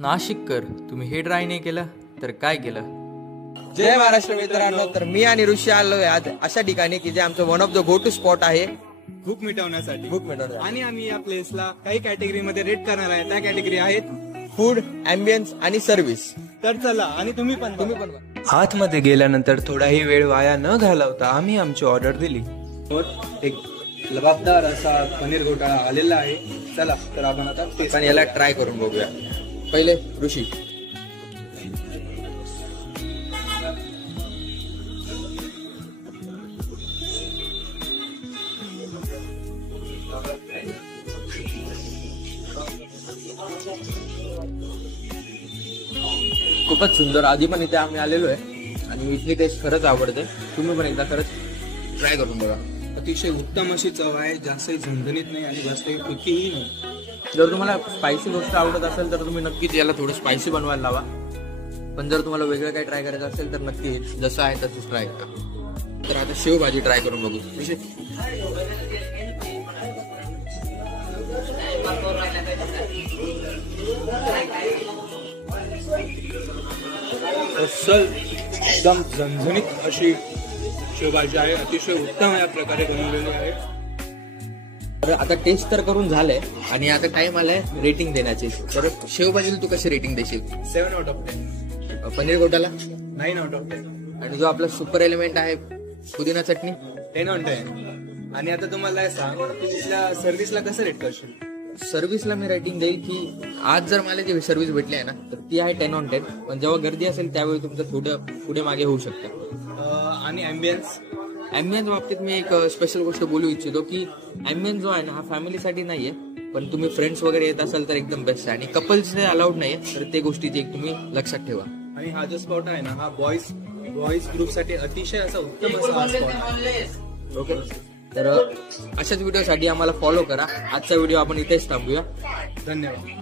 नाशिककर, तुम्ही हे ट्राय नाही केलं तर काय केलं? जय महाराष्ट्र मित्रांनो. तर मी आणि ऋषी आलोय आज अशा ठिकाणी की जे आमचं one of the go to spot आहे भूक मिटवण्यासाठी. भूक मिटवण्यासाठी. आणि आम्ही या प्लेसला काही कॅटेगरी मध्ये रेट करणार आहे. त्या कॅटेगरी आहेत फूड, अँबियन्स आणि सर्व्हिस. तर चला, आणि तुम्ही पण आतमध्ये गेल्यानंतर थोडाही वेळ वाया न घालवता आम्ही आमची ऑर्डर दिली. एक लबाबदार असा पनीर घोटाळा आलेला आहे. चला तर आपण आता ते पण याला ट्राय करून बघूया. पहिले ऋषी. खूपच सुंदर. आधी पण इथे आम्ही आलेलो आहे आणि इथली टेस्ट खरंच आवडते. तुम्ही पण एकदा खरंच ट्राय करून बघा. अतिशय उत्तम अशी चव आहे. जास्तही झणझणीत नाही आणि जास्तही फिकीही नाही. जर तुम्हाला स्पायसी गोष्ट आवडत असेल तर तुम्ही नक्कीच याला थोडं स्पायसी बनवायला लावा. पण जर तुम्हाला वेगळं काही ट्राय करायचं असेल तर नक्की जसं आहे तसंच ट्राय करा. तर आता शेवभाजी ट्राय करून बघू. अस्सल एकदम झणझणीत अशी शेवभाजी आहे. अतिशय उत्तम या प्रकारे बनवलेली आहे. तर आता टेस्ट तर करून झालंय आणि आता टाइम आलाय रेटिंग देण्याची. तर शेवभाजीला तू कशी रेटिंग देशील? 7 out of 10. Paneer gotala 9 out of 10. आणि जो आपला सुपर एलिमेंट आहे पुदिना चटणी 10 ऑन 10. आणि आता तुम्हाला हे सांग, तू तिथल्या सर्व्हिसला कसं रेट करशील? सर्व्हिसला मी रेटिंग देईल की आज जर मला जी सर्व्हिस भेटली आहे ना तर ती आहे 10 on 10. पण जेव्हा गर्दी असेल त्यावेळी तुमचं थोडं पुढे मागे होऊ शकतं. आणि अँबियन्स बाबतीत मी एक स्पेशल गोष्ट बोलू इच्छितो की अँबियन्स जो आहे ना हा फॅमिलीसाठी नाहीये. पण तुम्ही फ्रेंड्स वगैरे येत असाल तर एकदम बेस्ट आहे. आणि कपल्स अलाउड नाहीये तर ते गोष्टीची एक तुम्ही लक्षात ठेवा. आणि हा जो स्पॉट आहे ना हा बॉईज ग्रुप साठी अतिशय असा उत्तम असा स्पॉट आहे. ओके. तर अशाच व्हिडिओसाठी आम्हाला फॉलो करा. आजचा व्हिडिओ आपण इथेच थांबूया. धन्यवाद.